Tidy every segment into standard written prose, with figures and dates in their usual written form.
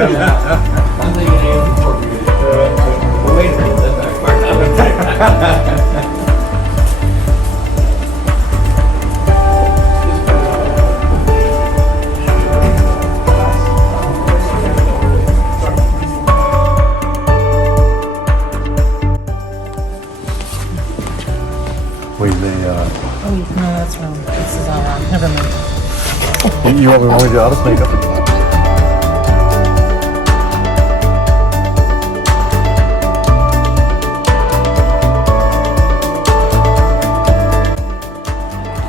I'm thinking even before we get it. Wait for the back part. Wait, they, Oh, no, that's wrong. This is all wrong. Never mind. you want me to do all this makeup again?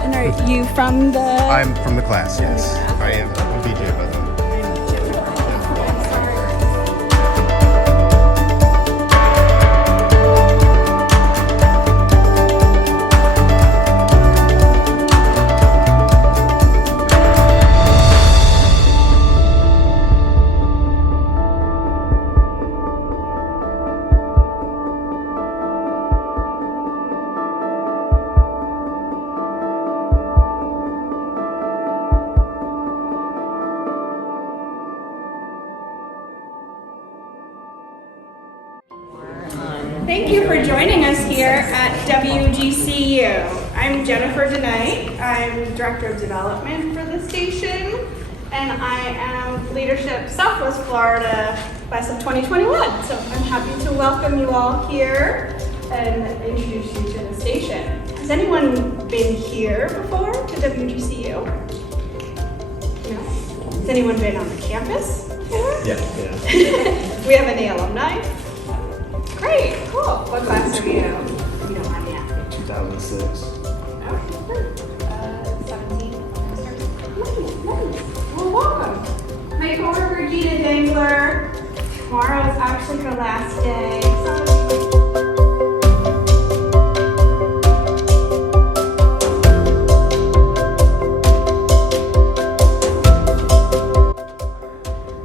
And are you from the... I'm from the class, yes. I am. I'm DJ, by the way. Thank you for joining us here at WGCU. I'm Jennifer DeKnight. I'm Director of Development for the station, and I am Leadership Southwest Florida Class of 2021. So I'm happy to welcome you all here and introduce you to the station. Has anyone been here before to WGCU? No? Has anyone been on the campus before? Yeah. We have any alumni? Great, cool. What class are you? You don't mind me asking. 2006. 17. Nice. Well, welcome. My coworker Gina Dangler. Tomorrow is actually her last day.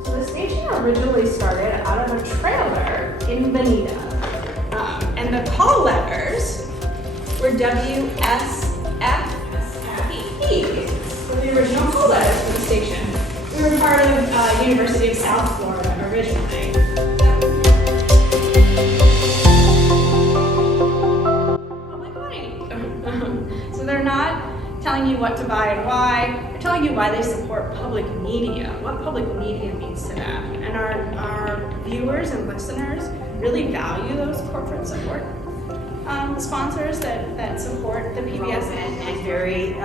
So the station originally started out of a trailer in Bonita. And the call letters were WSFP. Were the original call letters for the station. We were part of University of South Florida originally. Public money. So they're not telling you what to buy and why. They're telling you why they support public media, what public media means to them. And our viewers and listeners really value those corporate support sponsors that support the PBS and very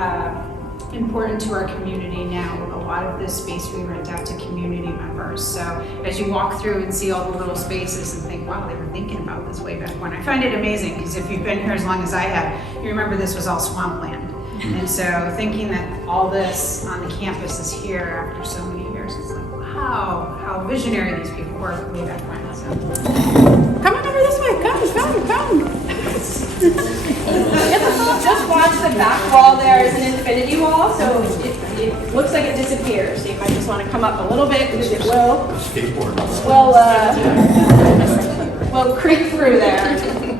important to our community now. A lot of this space we rent out to community members. So as you walk through and see all the little spaces and think, wow, they were thinking about this way back when. I find it amazing because if you've been here as long as I have, you remember this was all swampland. And so thinking that all this on the campus is here after so many years, it's like, wow, how visionary these people were way back when. So. Come on over this way, come. Just watch the back wall. There is an infinity wall, so it looks like it disappears. So you might just want to come up a little bit because it will. We'll creep through there,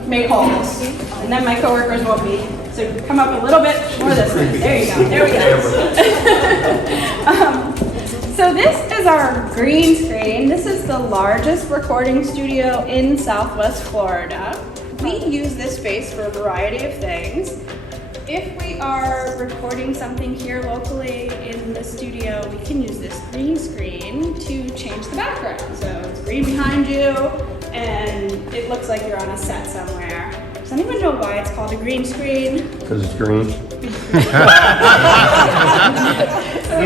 make holes, and then my coworkers won't be. So come up a little bit more this way. There you go. There we go. So this is our green screen. This is the largest recording studio in Southwest Florida. We use this space for a variety of things. If we are recording something here locally in the studio, we can use this green screen to change the background. So it's green behind you, and it looks like you're on a set somewhere. Does anyone know why it's called a green screen? Because it's green. These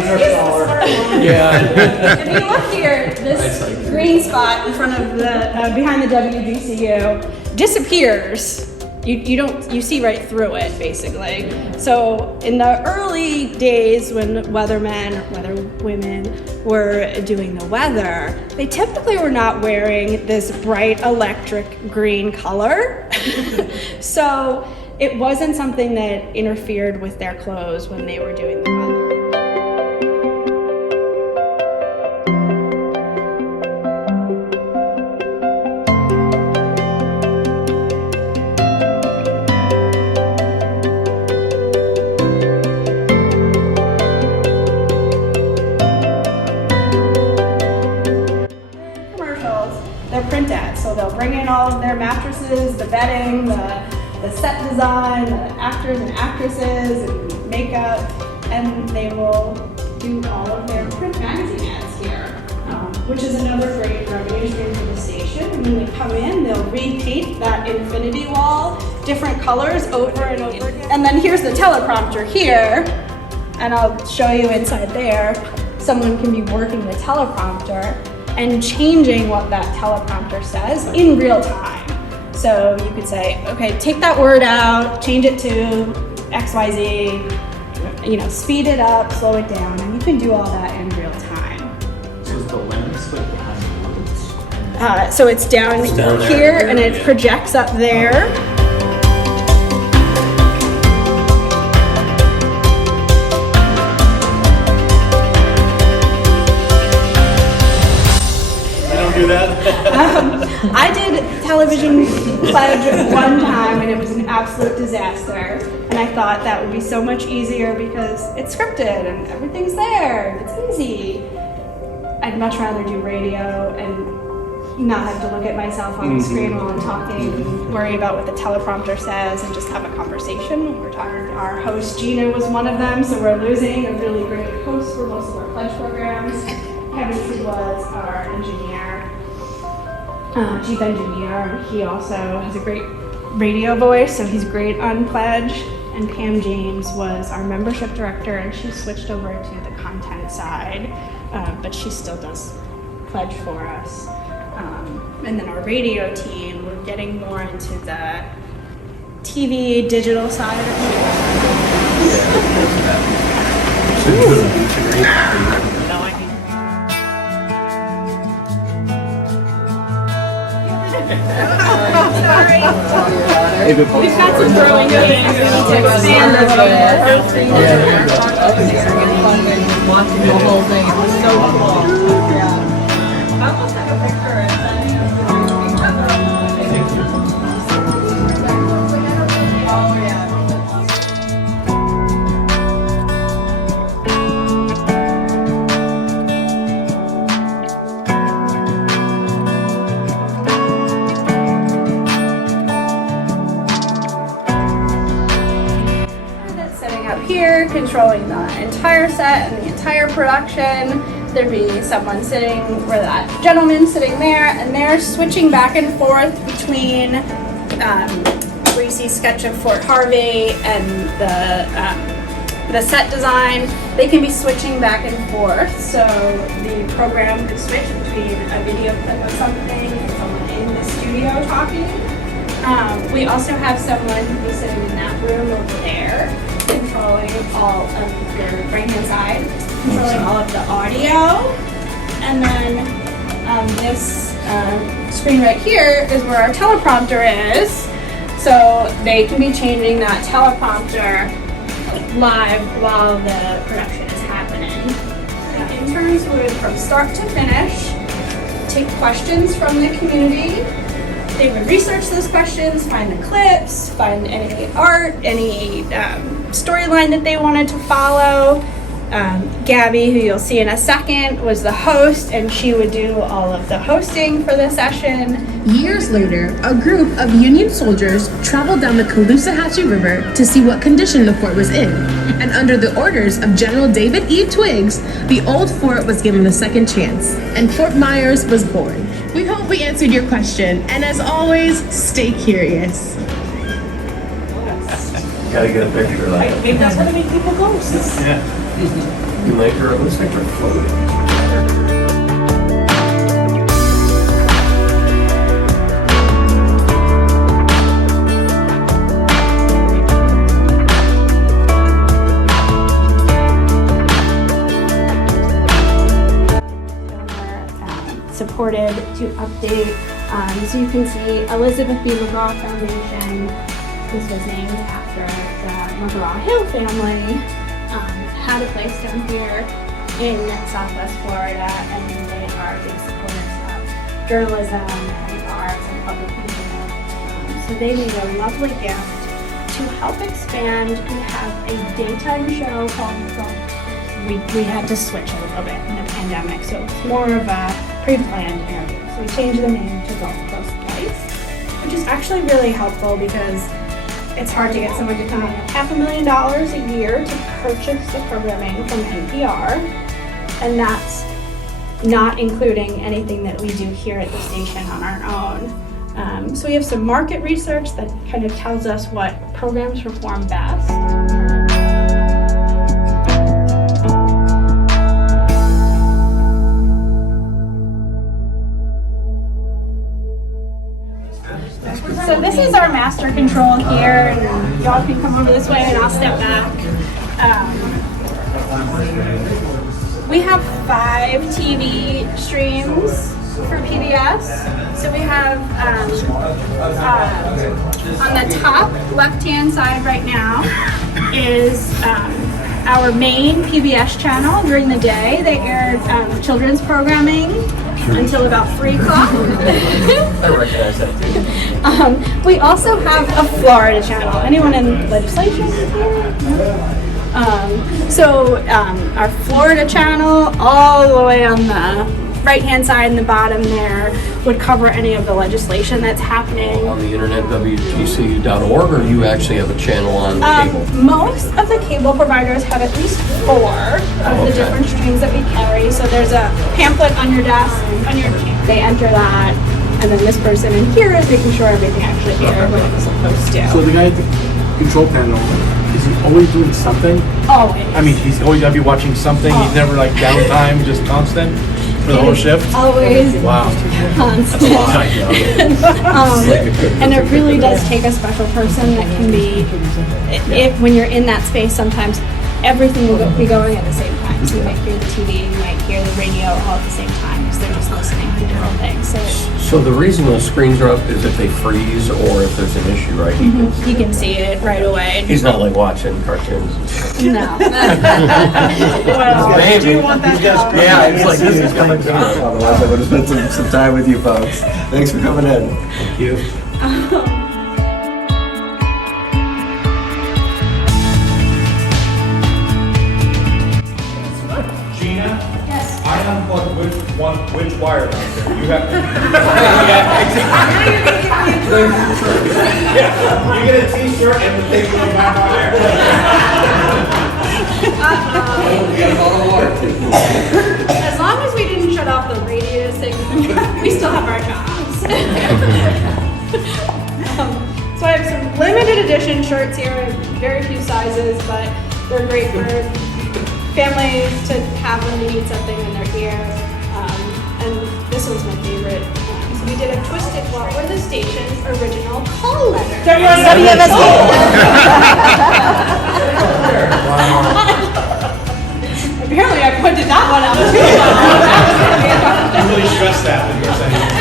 are smaller. If you look here, this green spot in front of the behind the WGCU disappears. You see right through it basically. So in the early days when weathermen or weatherwomen were doing the weather, they typically were not wearing this bright electric green color. So it wasn't something that interfered with their clothes when they were doing the weather. bring in all of their mattresses, the bedding, the set design, the actors and actresses, and makeup, and they will do all of their print magazine ads here, which is another great revenue stream for the station. And when they come in, they'll repaint that infinity wall different colors over and over again. And then here's the teleprompter here, and I'll show you inside there. Someone can be working the teleprompter and changing what that teleprompter says in real time. So you could say, okay, take that word out, change it to XYZ, you know, speed it up, slow it down, and you can do all that in real time. So is the lens like behind the words? So it's down here and it projects up there. Do that? I did television pledge one time and it was an absolute disaster. And I thought that would be so much easier because it's scripted and everything's there and it's easy. I'd much rather do radio and not have to look at myself on the screen while I'm talking, worry about what the teleprompter says, and just have a conversation. We're talking. Our host Gina was one of them, so we're losing a really great host for most of our pledge programs. Kevin was our engineer, chief engineer. He also has a great radio voice, so he's great on pledge. And Pam James was our membership director, and she switched over to the content side, but she still does pledge for us. And then our radio team, we're getting more into the TV, digital side of it. Sorry. We've got some growing pains. We need to expand a little bit. Watching the whole thing, it was so cool. Yeah. I almost have a picture and then oh yeah. Here, controlling the entire set and the entire production. There'd be someone sitting, or that gentleman sitting there, and they're switching back and forth between where you see sketch of Fort Harvey and the set design. They can be switching back and forth, so the program could switch between a video clip of something and someone in the studio talking. We also have someone who's sitting in that room over there, controlling all of the right-hand side, controlling all of the audio. And then this screen right here is where our teleprompter is. So they can be changing that teleprompter live while the production is happening. The interns would, from start to finish, take questions from the community. They would research those questions, find the clips, find any art, any storyline that they wanted to follow. Gabby, who you'll see in a second, was the host, and she would do all of the hosting for the session. Years later, a group of Union soldiers traveled down the Caloosahatchee River to see what condition the fort was in. And under the orders of General David E. Twiggs, the old fort was given a second chance, and Fort Myers was born. We hope we answered your question, and as always, stay curious. Gotta get a picture like that. Maybe that's gonna make people ghosts. Yeah. You like her, it looks like they're floating. Supported to update. So you can see Elizabeth B. McGraw Foundation. This was named after the McGraw-Hill family. Had a place down here in Southwest Florida, and they are big supporters of journalism and arts and public media. So they made a lovely gift to help expand. We have a daytime show called We had to switch a little bit in the pandemic, so it's more of a pre-planned interview. So we changed the name to Gulf Coast Life. space, which is actually really helpful because it's hard to get someone to come in with $500,000 a year to purchase the programming from NPR, and that's not including anything that we do here at the station on our own. So we have some market research that kind of tells us what programs perform best. So this is our master control here, and y'all can come over this way and I'll step back. We have 5 TV streams for PBS. So we have on the top left-hand side right now is our main PBS channel during the day. They air children's programming until about 3 o'clock. I recognize that too. We also have a Florida channel. Anyone in legislation here? So our Florida channel, all the way on the right-hand side in the bottom there, would cover any of the legislation that's happening. On the internet, WGCU.org, or you actually have a channel on cable? Most of the cable providers have at least 4 of the different streams that we carry. So there's a pamphlet on your desk, they enter that, and then this person in here is making sure everything actually airs when it's supposed to. So the guy at the control panel, is he always doing something? Always. I mean, he's always gotta be watching something. He's never like downtime, just constant for the whole shift. Always Wow. constant. And it really does take a special person that can be, when you're in that space, sometimes everything will be going at the same time. So you might hear the TV, you might hear the radio all at the same time because they're just listening to different things. So the reason those screens are up is if they freeze or if there's an issue, right? You can see it right away. He's not like watching cartoons. No. Well, maybe. Do you want that? Yeah, it's like this is coming down. Otherwise, I would have spent some time with you folks. Thanks for coming in. Thank you. Gina? Yes. I unplugged which wire down there. You have to. Yeah, you get a t-shirt and the thing goes back on there. As long as we didn't shut off the radio signal, we still have our jobs. So I have some limited edition shirts here, very few sizes, but they're great for families to have when they need something when they're here. And this one's my favorite. So we did a Twisted What Were the Station's original call letter. Apparently I pointed that one out too. You really stressed that when you were saying it.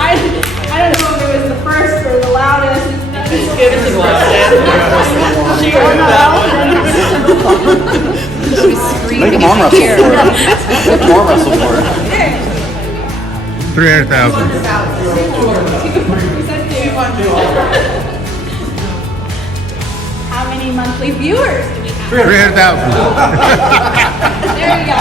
I don't know if it was the first or the loudest. This is loud. She heard that one. Make him arm wrestle for it. Make him arm wrestle for it. 300,000. How many monthly viewers do we have? 300,000. There you go.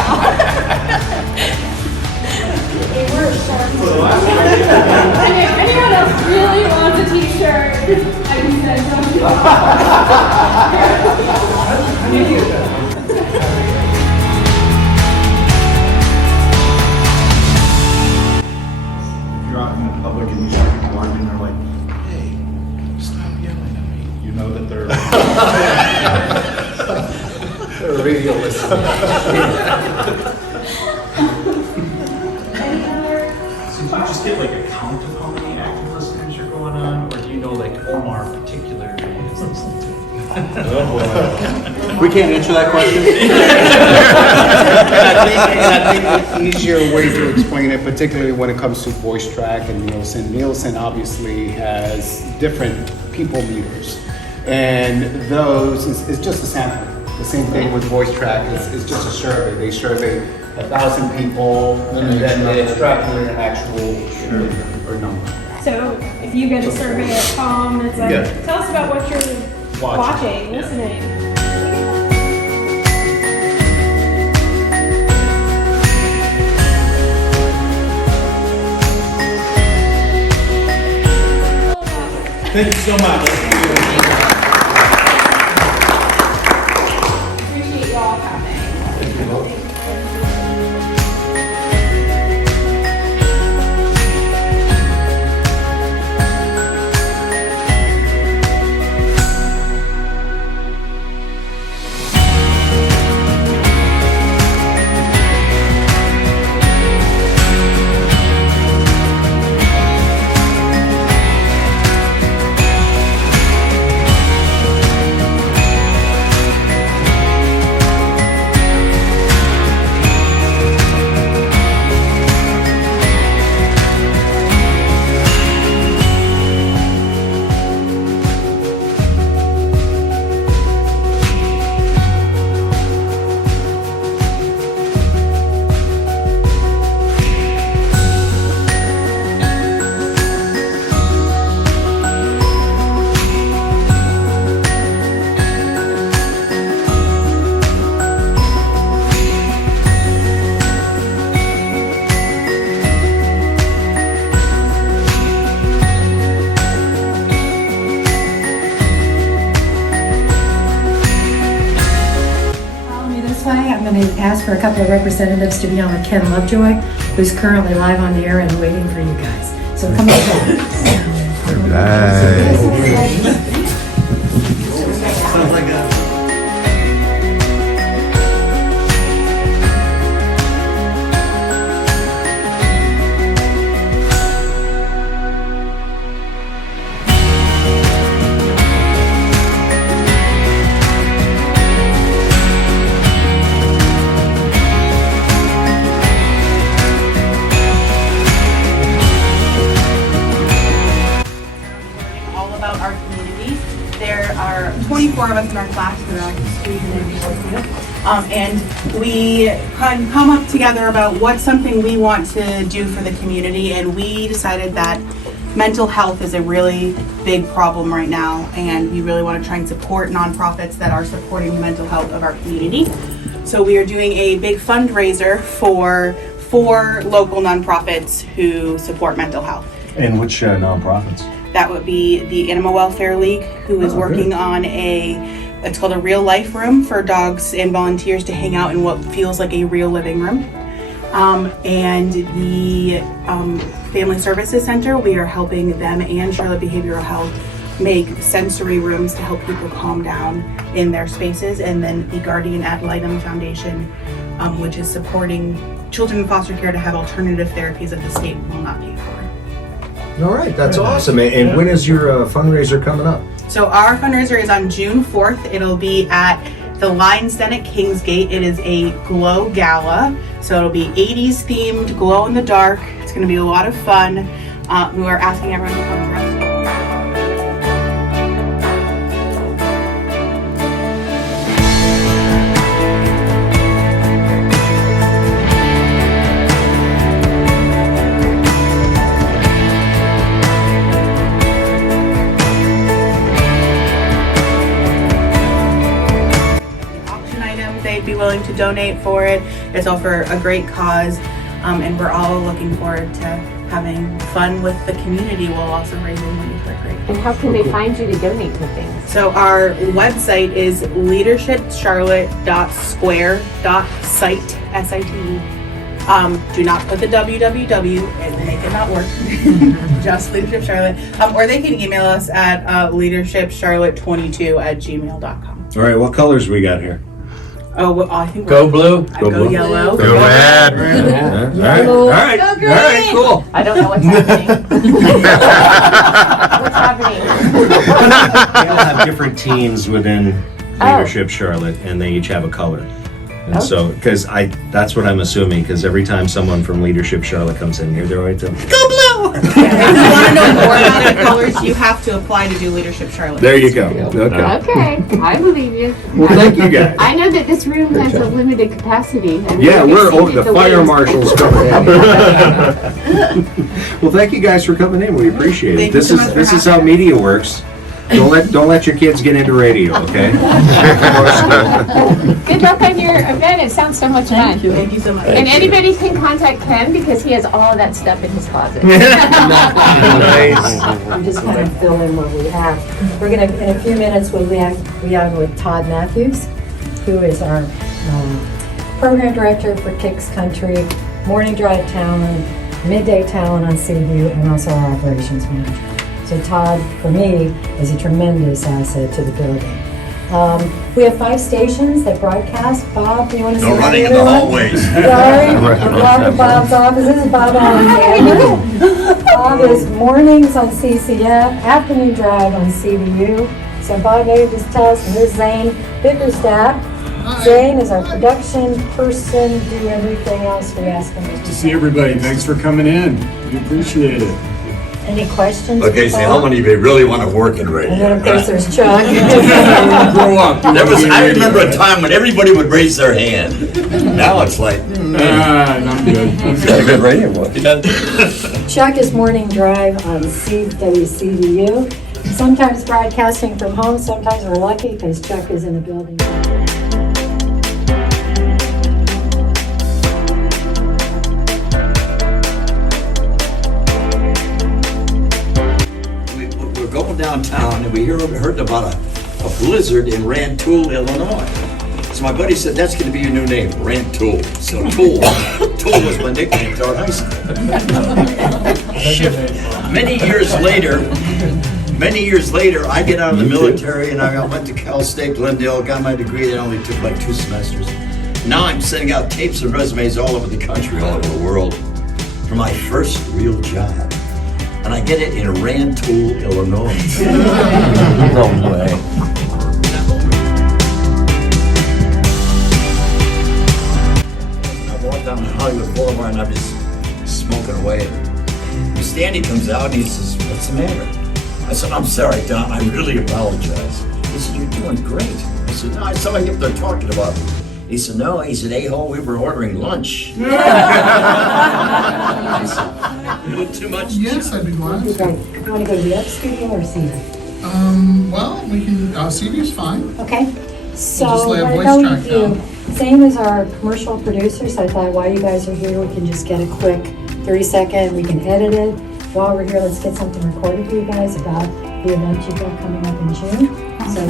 Anyone else really wants a t-shirt, I can send If you're out in the public and you see people walking, they're like, hey, stop yelling at me. You know that they're. They're radio listeners. So do you just get like a count of how many active listeners you're going on, or do you know like Omar particularly is listening to? We can't answer that question. And I think the easier way to explain it, particularly when it comes to voice track and Nielsen. Nielsen obviously has different people meters, and those is just a sample. The same thing with voice track is just a survey. They survey 1,000 people, and then they extrapolate an actual or number. So if you get a survey at home, it's like, Yeah. tell us about what you're watching, listening. Thank you so much. Appreciate you all coming. Follow me this way. I'm going to ask for a couple of representatives to be on with Ken Lovejoy, who's currently live on the air and waiting for you guys. So come on Sounds like a... all about our community. There are 24 of us in our class throughout the street and we can come up together about what's something we want to do for the community, and we decided that mental health is a really big problem right now, and we really want to try and support nonprofits that are supporting the mental health of our community. So we are doing a big fundraiser for 4 local nonprofits who support mental health. And which nonprofits? That would be the Animal Welfare League, who is working on it's called a real life room for dogs and volunteers to hang out in what feels like a real living room. And the Family Services Center, we are helping them and Charlotte Behavioral Health make sensory rooms to help people calm down in their spaces. And then the Guardian Ad Litem Foundation, which is supporting children in foster care to have alternative therapies that the state will not pay for. All right, that's awesome. And when is your fundraiser coming up? So our fundraiser is on June 4th. It'll be at the Lions Den at Kingsgate. It is a glow gala. So it'll be 80s themed, glow in the dark. It's going to be a lot of fun. We are asking everyone to come dressed up. They'd be willing to donate for it. It's all for a great cause, and we're all looking forward to having fun with the community while also raising money for a great cause. And how can they find you to donate to things? So our website is leadershipcharlotte.square.site, S-I-T-E. Do not put the www, and make it not work. Just Leadership Charlotte. Or they can email us at leadershipcharlotte22@gmail.com. All right, what colors we got here? Oh, well, I think Go blue. Go yellow. Go red. All right. All right, cool. I don't know what's happening. What's happening? They all have different teams within Leadership Charlotte, and they each have a color. And so, that's what I'm assuming, because every time someone from Leadership Charlotte comes in here, they're always go blue! If you want to know more about the colors, you have to apply to do Leadership Charlotte. There you go. Okay. Okay, I believe you. Well, thank you guys. I know that this room has a limited capacity. And Yeah, we're over the fire marshal. marshal's coming in. Well, thank you guys for coming in. We appreciate it. Thank you so much for This is having how us. media works. Don't let your kids get into radio, okay? Good luck on your event. It sounds so much fun. Thank you so much. And anybody can contact Ken because he has all of that stuff in his closet. I'm just kind of fill in what we have. We're gonna, in a few minutes, we'll be on with Todd Matthews, who is our program director for Kicks Country, Morning Drive Talent, Midday Talent on CVU, and also our operations manager. So Todd, for me, is a tremendous asset to the building. We have 5 stations that broadcast. Bob, do you want to say No running in the hallways. Sorry, I'm blocking Bob's office. This is Bob Alexander. Bob is mornings on CCF, afternoon drive on CVU. So Bob, maybe just tell us, and this is Zane Bickerstaff. Zane is our production person, do everything else we ask him To see everybody, thanks for coming in. We appreciate it. Any questions? Okay, so how many of you really want to work in radio? And then of course there's Chuck. Grow up. I remember a time when everybody would raise their hand. Now it's like, I'm good. He's got a good radio voice. Chuck is morning drive on WCCU. Sometimes broadcasting from home, sometimes we're lucky because Chuck is in the building. we're going downtown and we heard about a blizzard in Rantoul, Illinois. So my buddy said, that's going to be your new name, Rantoul. So Tool. Tool was my nickname throughout high school. Many years later, I get out of the military and I went to Cal State Glendale, got my degree. That only took like 2 semesters. Now I'm sending out tapes and resumes all over the country, all over the world, for my first real job. And I get it in Rantoul, Illinois. No way. I walk down Hollywood Boulevard and I'm just smoking away. Stanley comes out and he says, what's the matter? I said, I'm sorry, Don, I really apologize. He said, you're doing great. I said, no, I saw you up there talking about it. He said, no. He said, a-hole, we were ordering lunch. I said, a little too much. Yes, I'd be glad. You want to go to the up studio or CD? Well, we can, CD's fine. Okay, so We'll just lay a what I voice know track we do, same as our commercial producer, so I thought while you guys are here, we can just get a quick 30-second, we can edit it. While we're here, let's get something recorded for you guys about the event you've got coming up in June. So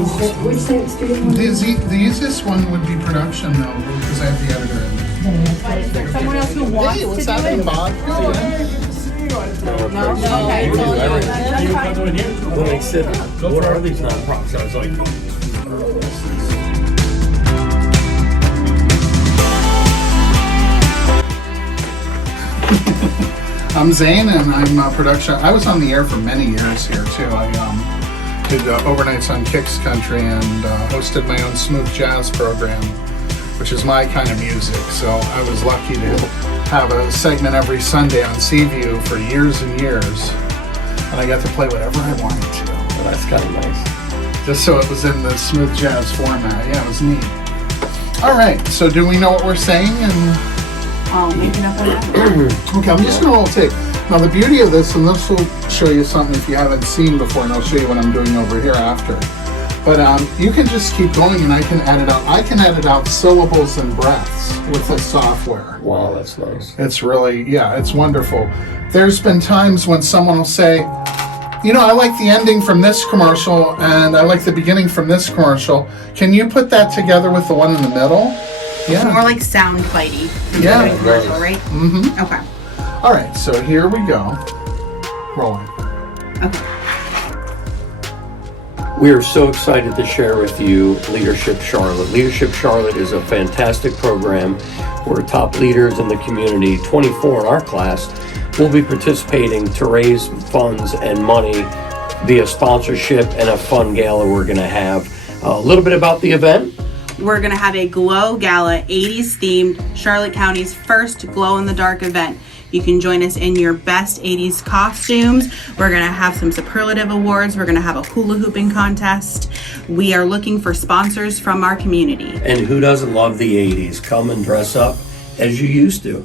which studio? The easiest one would be production though, because I have the editor in there. Someone else who wants to do it? Bob? When they said, what are these nonprofits? I was like, I'm Zane and I'm production. I was on the air for many years here too. I did overnights on Kicks Country and hosted my own smooth jazz program, which is my kind of music. So I was lucky to have a segment every Sunday on CVU for years and years. And I got to play whatever I wanted to. well, that's kind of nice. Just so it was in the smooth jazz format. Yeah, it was neat. All right, so do we know what we're saying? And Making up on that. okay, I'm just gonna roll tape. Now the beauty of this, and this will show you something if you haven't seen before, and I'll show you what I'm doing over here after. But you can just keep going and I can edit out. I can edit out syllables and breaths with this software. Wow, that's nice. It's really, yeah, it's wonderful. There's been times when someone will say, you know, I like the ending from this commercial and I like the beginning from this commercial. Can you put that together with the one in the middle? Yeah. More like sound bitey. Yeah. Commercial, right? Mm-hmm. Okay. All right, so here we go. Rolling. Okay. We are so excited to share with you Leadership Charlotte. Leadership Charlotte is a fantastic program where top leaders in the community, 24 in our class, will be participating to raise funds and money via sponsorship and a fun gala we're going to have. A little bit about the event. We're going to have a Glow Gala, 80s themed, Charlotte County's first glow in the dark event. You can join us in your best 80s costumes. We're going to have some superlative awards. We're going to have a hula hooping contest. We are looking for sponsors from our community. And who doesn't love the 80s? Come and dress up as you used to.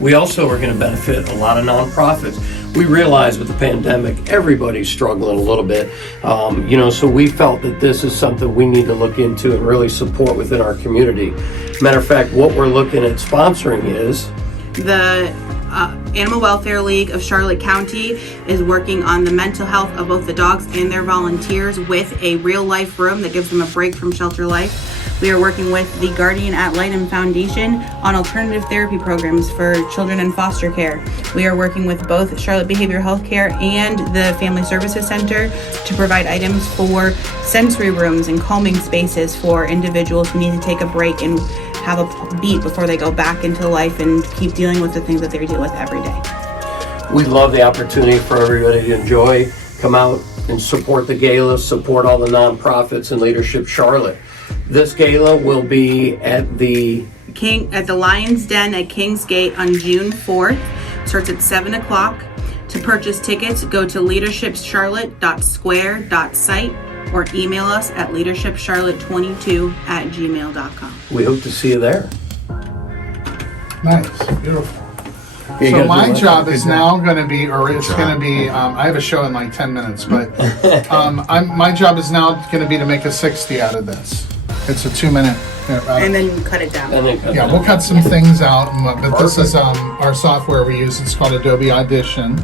We also are going to benefit a lot of nonprofits. we realize with the pandemic, everybody's struggling a little bit. So we felt that this is something we need to look into and really support within our community. Matter of fact, what we're looking at sponsoring is The Animal Welfare League of Charlotte County is working on the mental health of both the dogs and their volunteers with a real life room that gives them a break from shelter life. We are working with the Guardian Ad Litem Foundation on alternative therapy programs for children in foster care. We are working with both Charlotte Behavioral Health Care and the Family Services Center to provide items for sensory rooms and calming spaces for individuals who need to take a break and have a beat before they go back into life and keep dealing with the things that they deal with every day. we love the opportunity for everybody to enjoy, come out and support the gala, support all the nonprofits and Leadership Charlotte. This gala will be at the Lion's Den at King's Gate on June 4th. Starts at 7 o'clock. To purchase tickets, go to leadershipcharlotte.square.site or email us at leadershipcharlotte22@gmail.com. We hope to see you there. Nice, beautiful. You So gotta my do job what? is now going to be, or it's going to be, I have a show in like 10 minutes, but my job is now going to be to make a 60 out of this. It's a 2-minute. And then cut it down. Yeah, we'll cut some things out, but this is our software we use. It's called Adobe Audition.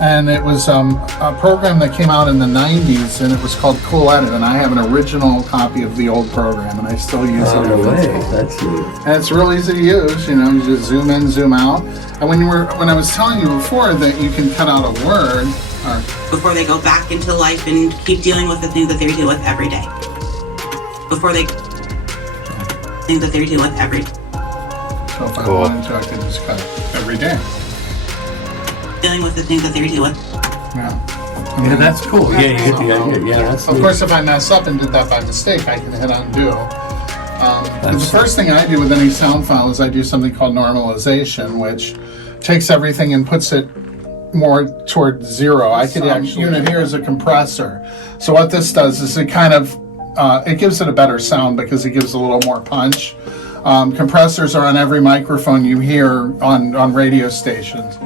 And it was a program that came out in the 90s, and it was called Cool Edit. And I have an original copy of the old program, and I still use it. No way, that's neat. And it's real easy to use. You just zoom in, zoom out. And when I was telling you before that you can cut out a word, Before they go back into life and keep dealing with the things that they deal with every day. So if I wanted to, I could just cut it every day. Dealing with the things that they deal with. Yeah. Yeah, that's cool. Yeah, you get the idea. Yeah, that's Of neat. course, if I mess up and did that by mistake, I can hit undo. The first thing I do with any sound file is I do something called normalization, which takes everything and puts it more toward zero. I could unit here is a compressor. So what this does is it kind of it gives it a better sound because it gives a little more punch. Compressors are on every microphone you hear on radio stations.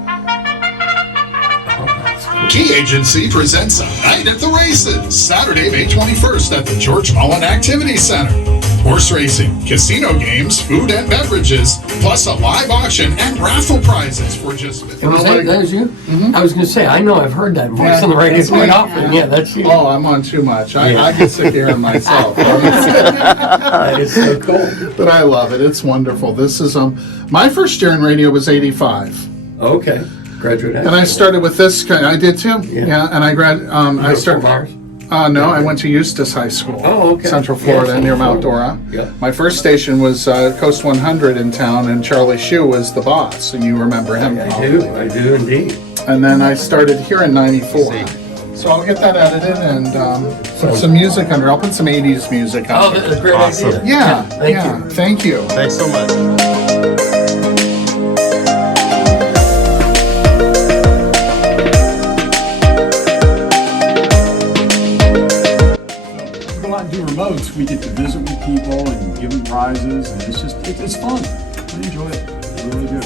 Key Agency presents a night at the races, Saturday, May 21st at the George Mullen Activity Center. Horse racing, casino games, food and beverages, plus a live auction and raffle prizes for just... That was you? I was going to say, I know I've heard that voice on the radio quite often. Yeah, that's you. Oh, I'm on too much. I get sick of hearing myself. That is so cool. But I love it. It's wonderful. This is my first year in radio was '85. Okay. Graduate. And I started with this kind. I did too. Yeah. And I I started. No, I went to Eustis High School. Oh, okay. Central Florida, near Mount Dora. Yeah. My first station was Coast 100 in town, and Charlie Shue was the boss, and you remember him. I do indeed. And then I started here in '94. So I'll get that edited and put some music under. I'll put some '80s music under. Oh, that's a great idea. Yeah. Thank you. Thank you. Thanks so much. Do remotes, we get to visit with people and give them prizes, and it's fun. I enjoy it. I really do.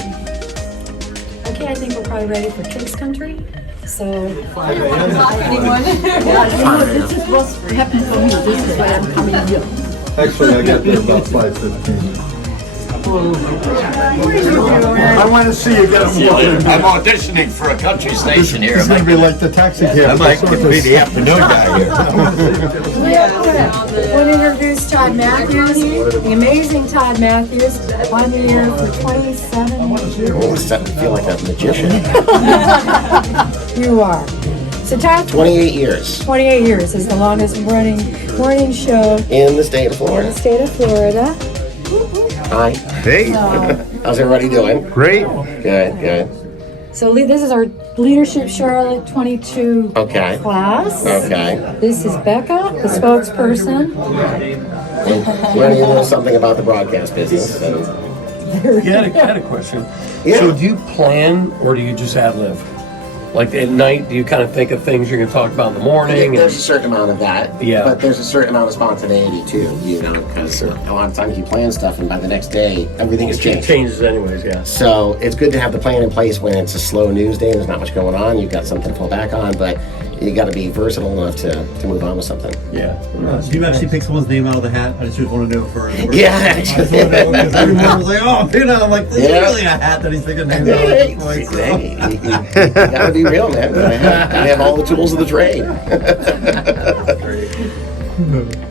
Okay, I think we're probably ready for Kicks Country. So, Anyone? This is what happened for me. This is why I'm coming here. Actually, I got there about 5:15. I want to see you get them walking. I'm auditioning for a country station here. It's going to be like the taxi cab. I might be the afternoon guy here. we want to introduce Todd Matthews, the amazing Todd Matthews, on here for 27 years. Oh, it's starting to feel like a magician. You are. So Todd, 28 years 28 years is the longest running morning show in the state of in Florida. the state of Florida. Hi. Hey. How's everybody doing? Great. Good. So this is our Leadership Charlotte 22 Okay. class. Okay. This is Becca, the spokesperson. Learning a little something about the broadcast business. And I had a question. Yeah. So do you plan or do you just ad lib? Like at night, do you kind of think of things you're going to talk about in the morning? There's a certain amount of that, Yeah. but there's a certain amount of spontaneity too, you know, because a lot of times you plan stuff and by the next day, everything has It changed. changes anyways, yeah. So it's good to have the plan in place when it's a slow news day and there's not much going on. You've got something to fall back on, but you got to be versatile enough to move on with something. Yeah. Do you actually pick someone's name out of the hat? I just want to know for. Yeah, I just want to know because everyone was like, "Oh, you know," I'm like, "This is really a hat that he's picking names out of." You got to be real, man. You have all the tools of the trade.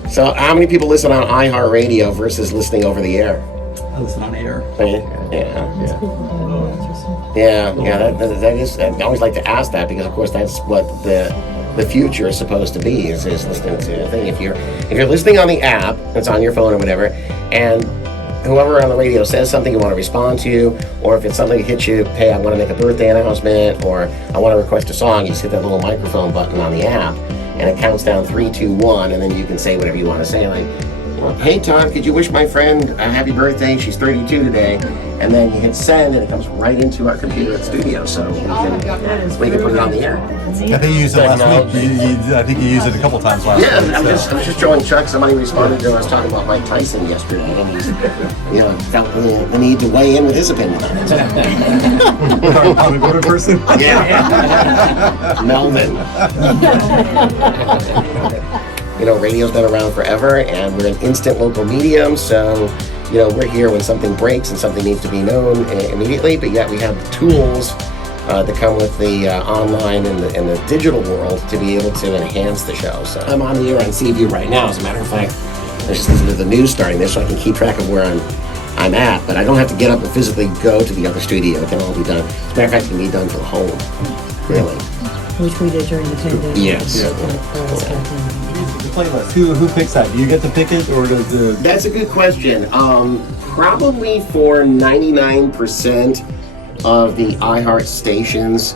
So, how many people listen on iHeart Radio versus listening over the air? I listen on air. That is. I always like to ask that because, of course, that's what the future is supposed to be. Is listening to a thing. If you're listening on the app, it's on your phone or whatever, and whoever on the radio says something you want to respond to, or if it's something that hits you, hey, I want to make a birthday announcement, or I want to request a song, you just hit that little microphone button on the app, and it counts down 3, 2, 1, and then you can say whatever you want to say, like, hey Todd, could you wish my friend a happy birthday? She's 32 today. And then you hit send and it comes right into our computer at the studio, so we can put it on the air. I think you used it last week. I think you used it a couple times last week. I was just showing Chuck. Somebody responded to I was talking about Mike Tyson yesterday, and he's felt the need to weigh in with his opinion on it. On a good person? Yeah. Melvin. Radio's been around forever, and we're an instant local medium, so we're here when something breaks and something needs to be known immediately, but yet we have the tools that come with the online and the digital world to be able to enhance the show. So I'm on the air on Seaview right now. As a matter of fact, I just listened to the news starting there so I can keep track of where I'm at, but I don't have to get up and physically go to the other studio. It can all be done. As a matter of fact, it can be done from home, really. Which we did during the pandemic. Yes. The playlist. Who picks that? Do you get to pick it, or does the? That's a good question. Probably for 99% of the iHeart stations,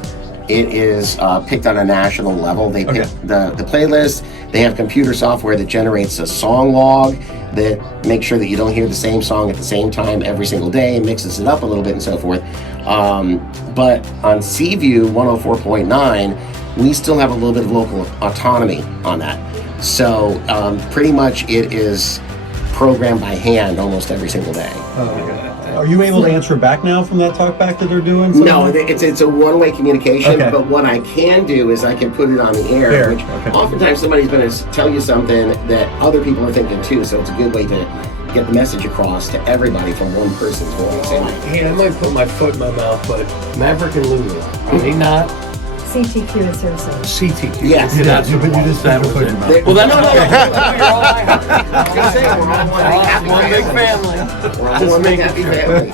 it is picked on a national level. They pick the playlist. They have computer software that generates a song log that makes sure that you don't hear the same song at the same time every single day, and mixes it up a little bit and so forth. But on Seaview 104.9, we still have a little bit of local autonomy on that. So pretty much it is programmed by hand almost every single day. Are you able to answer back now from that talk back that they're doing? No, it's a one-way communication, but what I can do is I can put it on the air, which oftentimes somebody's going to tell you something that other people are thinking too, so it's a good way to get the message across to everybody from one person's voice. I might put my foot in my mouth, but Maverick and Lulu, are they not? CTQ is her son. CTQ. Yes. That's you just have a foot in your mouth. Well, no. We're all one big family. We're all one big happy family.